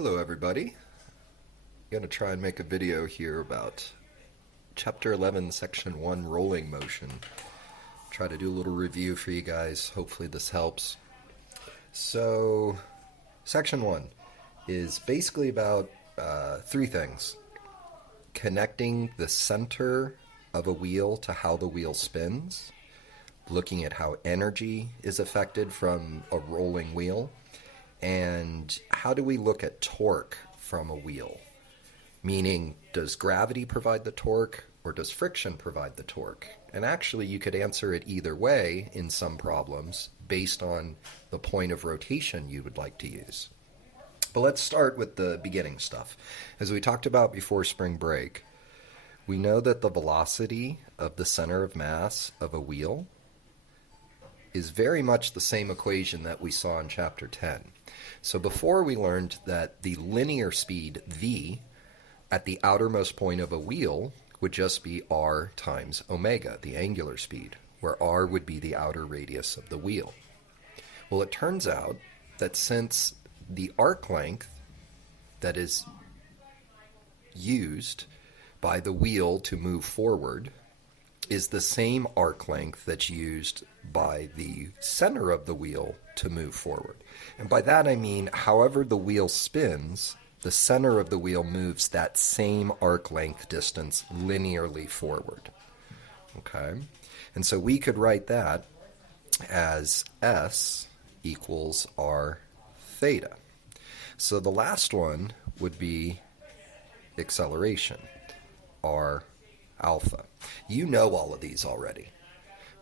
Hello everybody. I'm going to try and make a video here about Chapter 11, Section 1, Rolling Motion. Try to do a little review for you guys. Hopefully this helps. So, Section 1 is basically about three things. Connecting the center of a wheel to how the wheel spins, looking at how energy is affected from a rolling wheel, and how do we look at torque from a wheel? Meaning, does gravity provide the torque or does friction provide the torque? And actually, you could answer it either way in some problems based on the point of rotation you would like to use. But let's start with the beginning stuff. As we talked about before spring break, we know that the velocity of the center of mass of a wheel is very much the same equation that we saw in Chapter 10. So before we learned that the linear speed v at the outermost point of a wheel would just be r times omega, the angular speed, where r would be the outer radius of the wheel. Well, it turns out that since the arc length that is used by the wheel to move forward is the same arc length that's used by the center of the wheel to move forward. And by that I mean, however the wheel spins, the center of the wheel moves that same arc length distance linearly forward. Okay? And so we could write that as S equals R theta. So the last one would be acceleration, R alpha. You know all of these already.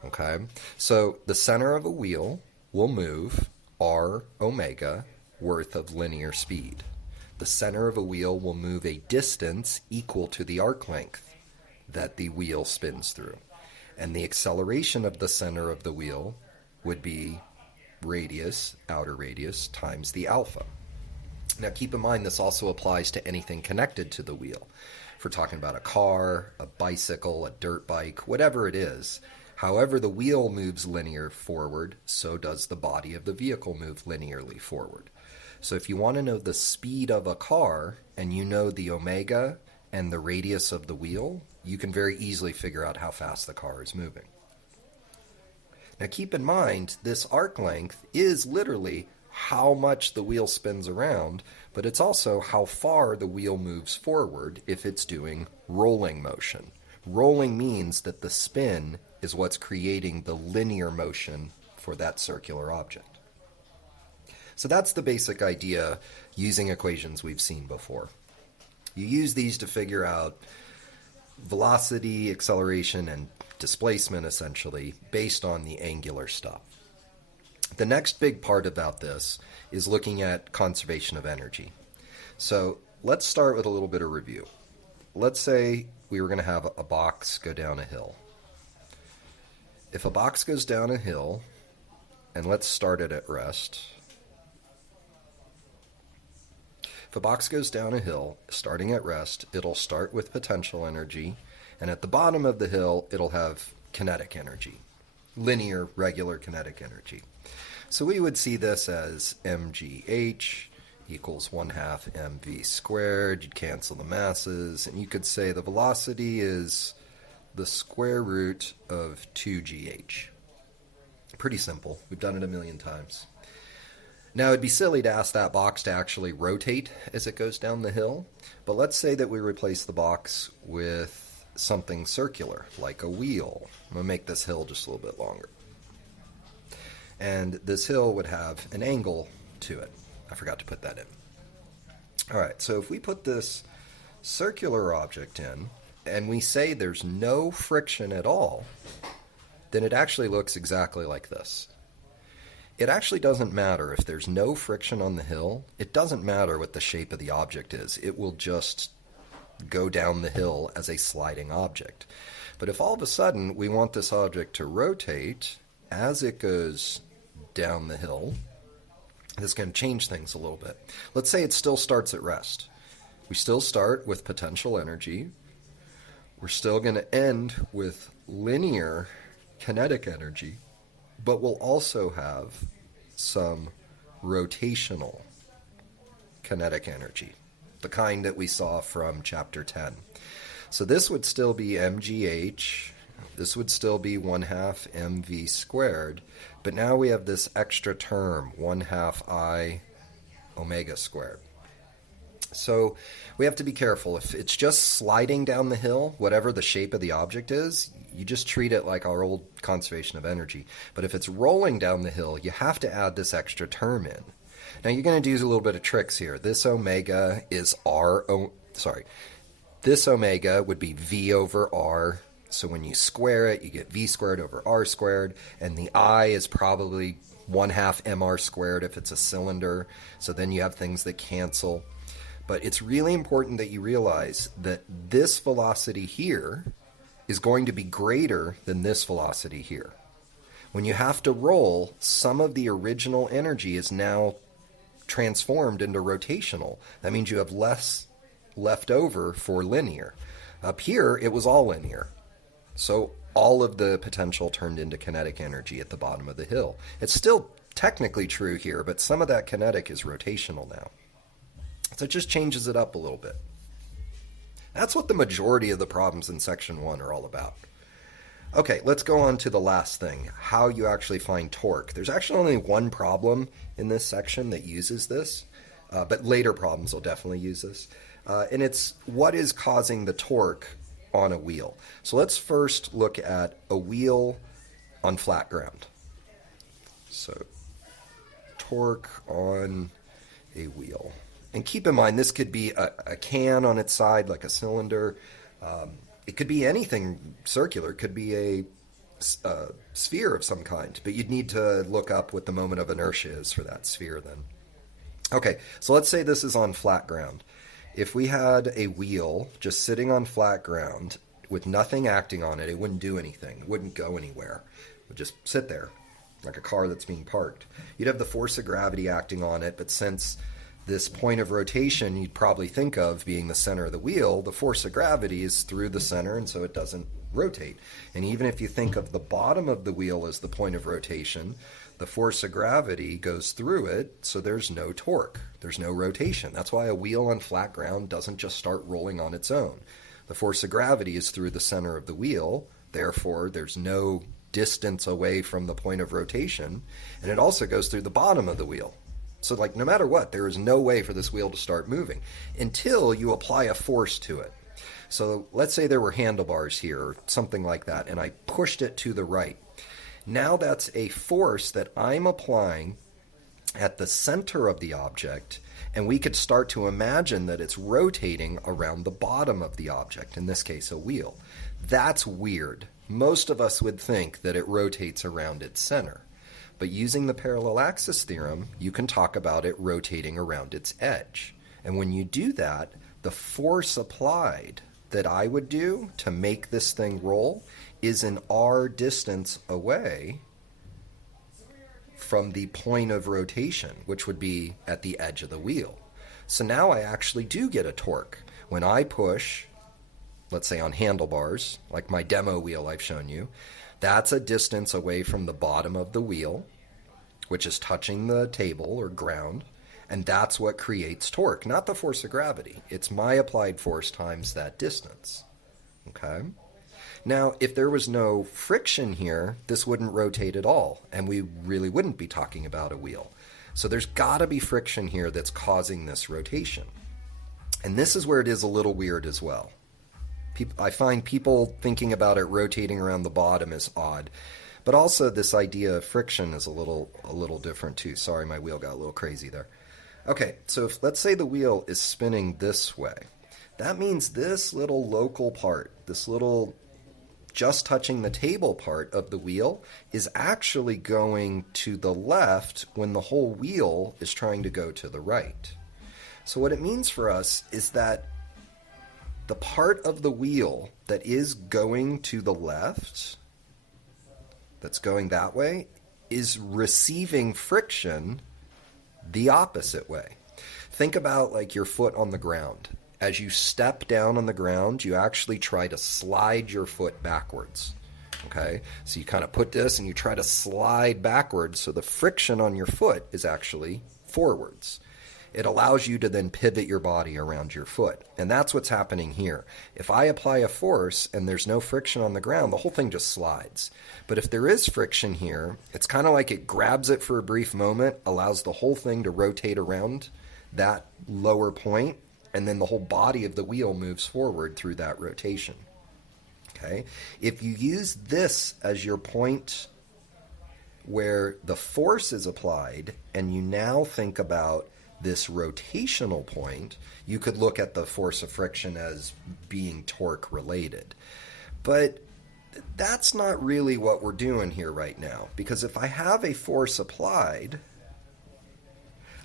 Okay? So the center of a wheel will move r omega worth of linear speed. The center of a wheel will move a distance equal to the arc length that the wheel spins through. And the acceleration of the center of the wheel would be radius, outer radius, times the alpha. Now keep in mind this also applies to anything connected to the wheel. If we're talking about a car, a bicycle, a dirt bike, whatever it is, however the wheel moves linear forward, so does the body of the vehicle move linearly forward. So if you want to know the speed of a car and you know the omega and the radius of the wheel, you can very easily figure out how fast the car is moving. Now keep in mind, this arc length is literally how much the wheel spins around, but it's also how far the wheel moves forward if it's doing rolling motion. Rolling means that the spin is what's creating the linear motion for that circular object. So that's the basic idea using equations we've seen before. You use these to figure out velocity, acceleration, and displacement essentially based on the angular stuff. The next big part about this is looking at conservation of energy. So let's start with a little bit of review. Let's say we were going to have a box go down a hill. If a box goes down a hill, and let's start it at rest. If a box goes down a hill, starting at rest, it'll start with potential energy, and at the bottom of the hill, it'll have kinetic energy, linear, regular kinetic energy. So we would see this as mgh equals 1/2 mv squared. You'd cancel the masses, and you could say the velocity is the square root of 2gh. Pretty simple. We've done it a million times. Now, it'd be silly to ask that box to actually rotate as it goes down the hill, but let's say that we replace the box with something circular, like a wheel. I'm going to make this hill just a little bit longer. And this hill would have an angle to it. I forgot to put that in. All right, so if we put this circular object in, and we say there's no friction at all, then it actually looks exactly like this. It actually doesn't matter if there's no friction on the hill. It doesn't matter what the shape of the object is. It will just go down the hill as a sliding object. But if all of a sudden we want this object to rotate as it goes down the hill, this can change things a little bit. Let's say it still starts at rest. We still start with potential energy. We're still going to end with linear kinetic energy, but we'll also have some rotational kinetic energy, the kind that we saw from chapter 10. So this would still be mgh, this would still be 1/2 mv squared, but now we have this extra term, 1/2 I omega squared. So we have to be careful. If it's just sliding down the hill, whatever the shape of the object is, you just treat it like our old conservation of energy. But if it's rolling down the hill, you have to add this extra term in. Now you're going to do a little bit of tricks here. This omega is this omega would be v over r. So when you square it, you get v squared over r squared, and the I is probably 1/2 mr squared if it's a cylinder. So then you have things that cancel. But it's really important that you realize that this velocity here is going to be greater than this velocity here. When you have to roll, some of the original energy is now transformed into rotational. That means you have less left over for linear. Up here, it was all linear. So all of the potential turned into kinetic energy at the bottom of the hill. It's still technically true here, but some of that kinetic is rotational now. So it just changes it up a little bit. That's what the majority of the problems in section 1 are all about. Okay, let's go on to the last thing, how you actually find torque. There's actually only one problem in this section that uses this, but later problems will definitely use this. And it's what is causing the torque on a wheel. So let's first look at a wheel on flat ground. So torque on a wheel. And keep in mind, this could be a can on its side, like a cylinder. It could be anything circular. It could be a sphere of some kind. But you'd need to look up what the moment of inertia is for that sphere then. Okay, so let's say this is on flat ground. If we had a wheel just sitting on flat ground with nothing acting on it, it wouldn't do anything. It wouldn't go anywhere. It would just sit there like a car that's being parked. You'd have the force of gravity acting on it, but since this point of rotation you'd probably think of being the center of the wheel, the force of gravity is through the center, and so it doesn't rotate. And even if you think of the bottom of the wheel as the point of rotation, the force of gravity goes through it, so there's no torque. There's no rotation. That's why a wheel on flat ground doesn't just start rolling on its own. The force of gravity is through the center of the wheel, therefore there's no distance away from the point of rotation, and it also goes through the bottom of the wheel. So like no matter what, there is no way for this wheel to start moving until you apply a force to it. So let's say there were handlebars here or something like that, and I pushed it to the right. Now that's a force that I'm applying at the center of the object, and we could start to imagine that it's rotating around the bottom of the object, in this case a wheel. That's weird. Most of us would think that it rotates around its center. But using the parallel axis theorem, you can talk about it rotating around its edge. And when you do that, the force applied that I would do to make this thing roll is an r distance away from the point of rotation, which would be at the edge of the wheel. So now I actually do get a torque. When I push, let's say on handlebars, like my demo wheel I've shown you, that's a distance away from the bottom of the wheel, which is touching the table or ground, and that's what creates torque, not the force of gravity. It's my applied force times that distance. Okay? Now, if there was no friction here, this wouldn't rotate at all, and we really wouldn't be talking about a wheel. So there's got to be friction here that's causing this rotation. And this is where it is a little weird as well. I find people thinking about it rotating around the bottom is odd. But also this idea of friction is a little different too. Sorry, my wheel got a little crazy there. Okay, so let's say the wheel is spinning this way. That means this little local part, this little just touching the table part of the wheel is actually going to the left when the whole wheel is trying to go to the right. So what it means for us is that the part of the wheel that is going to the left, that's going that way, is receiving friction the opposite way. Think about like your foot on the ground. As you step down on the ground, you actually try to slide your foot backwards. Okay? So you kind of put this and you try to slide backwards, so the friction on your foot is actually forwards. It allows you to then pivot your body around your foot. And that's what's happening here. If I apply a force and there's no friction on the ground, the whole thing just slides. But if there is friction here, it's kind of like it grabs it for a brief moment, allows the whole thing to rotate around that lower point, and then the whole body of the wheel moves forward through that rotation. Okay? If you use this as your point where the force is applied, and you now think about this rotational point, you could look at the force of friction as being torque related. But that's not really what we're doing here right now, because if I have a force applied,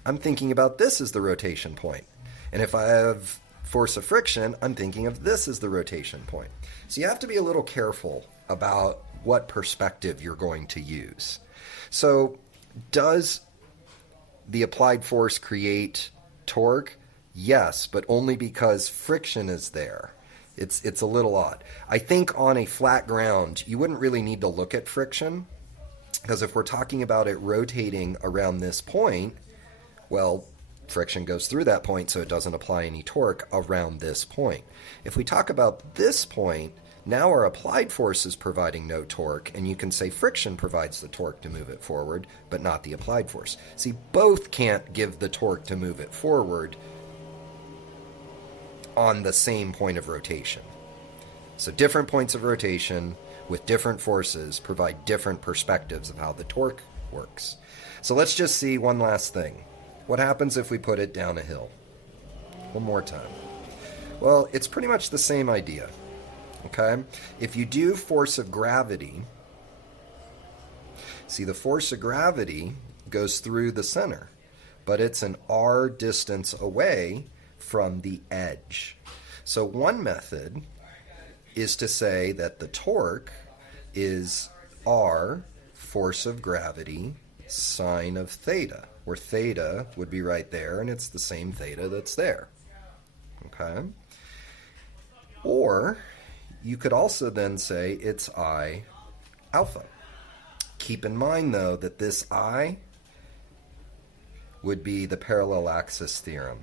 I'm thinking about this as the rotation point. And if I have force of friction, I'm thinking of this as the rotation point. So you have to be a little careful about what perspective you're going to use. So does the applied force create torque? Yes, but only because friction is there. It's a little odd. I think on a flat ground, you wouldn't really need to look at friction, because if we're talking about it rotating around this point, well, friction goes through that point, so it doesn't apply any torque around this point. If we talk about this point, now our applied force is providing no torque, and you can say friction provides the torque to move it forward, but not the applied force. See, both can't give the torque to move it forward on the same point of rotation. So different points of rotation with different forces provide different perspectives of how the torque works. So let's just see one last thing. What happens if we put it down a hill? One more time. Well, it's pretty much the same idea. Okay? If you do force of gravity, see, the force of gravity goes through the center, but it's an r distance away from the edge. So one method is to say that the torque is r force of gravity sine of theta, where theta would be right there, and it's the same theta that's there. Okay? Or you could also then say it's I alpha. Keep in mind, though, that this I would be the parallel axis theorem,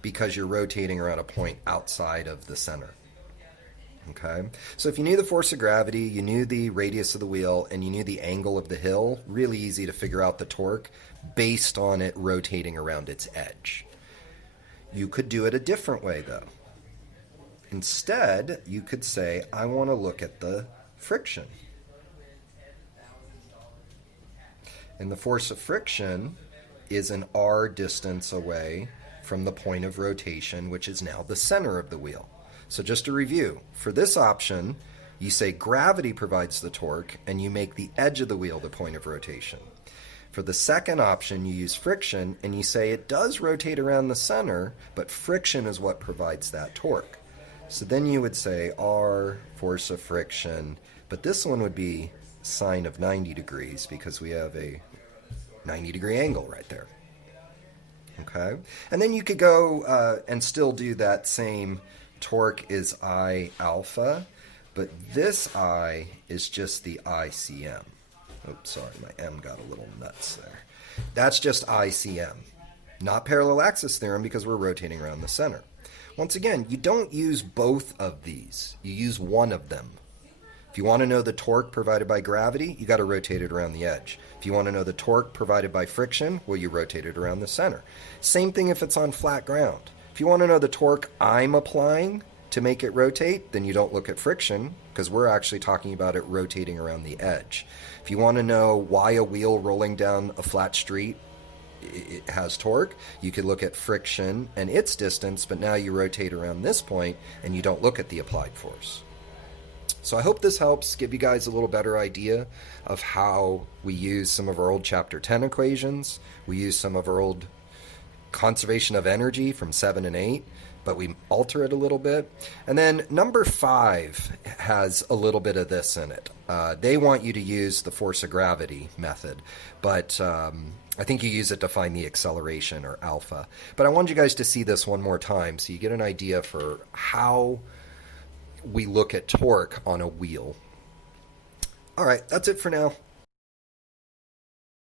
because you're rotating around a point outside of the center. Okay? So if you knew the force of gravity, you knew the radius of the wheel, and you knew the angle of the hill, really easy to figure out the torque based on it rotating around its edge. You could do it a different way, though. Instead, you could say, I want to look at the friction. And the force of friction is an r distance away from the point of rotation, which is now the center of the wheel. So just to review, for this option, you say gravity provides the torque, and you make the edge of the wheel the point of rotation. For the second option, you use friction, and you say it does rotate around the center, but friction is what provides that torque. So then you would say r force of friction, but this one would be sine of 90 degrees because we have a 90-degree angle right there. Okay? And then you could go and still do that same torque is I alpha, but this I is just the ICM. Oops, sorry, my M got a little nuts there. That's just ICM, not parallel axis theorem, because we're rotating around the center. Once again, you don't use both of these. You use one of them. If you want to know the torque provided by gravity, you got to rotate it around the edge. If you want to know the torque provided by friction, well, you rotate it around the center. Same thing if it's on flat ground. If you want to know the torque I'm applying to make it rotate, then you don't look at friction, because we're actually talking about it rotating around the edge. If you want to know why a wheel rolling down a flat street it has torque, you could look at friction and its distance, but now you rotate around this point and you don't look at the applied force. So I hope this helps give you guys a little better idea of how we use some of our old Chapter 10 equations. We use some of our old conservation of energy from 7 and 8, but we alter it a little bit. And then number 5 has a little bit of this in it. They want you to use the force of gravity method, but I think you use it to find the acceleration, or alpha. But I wanted you guys to see this one more time so you get an idea for how we look at torque on a wheel. All right, that's it for now.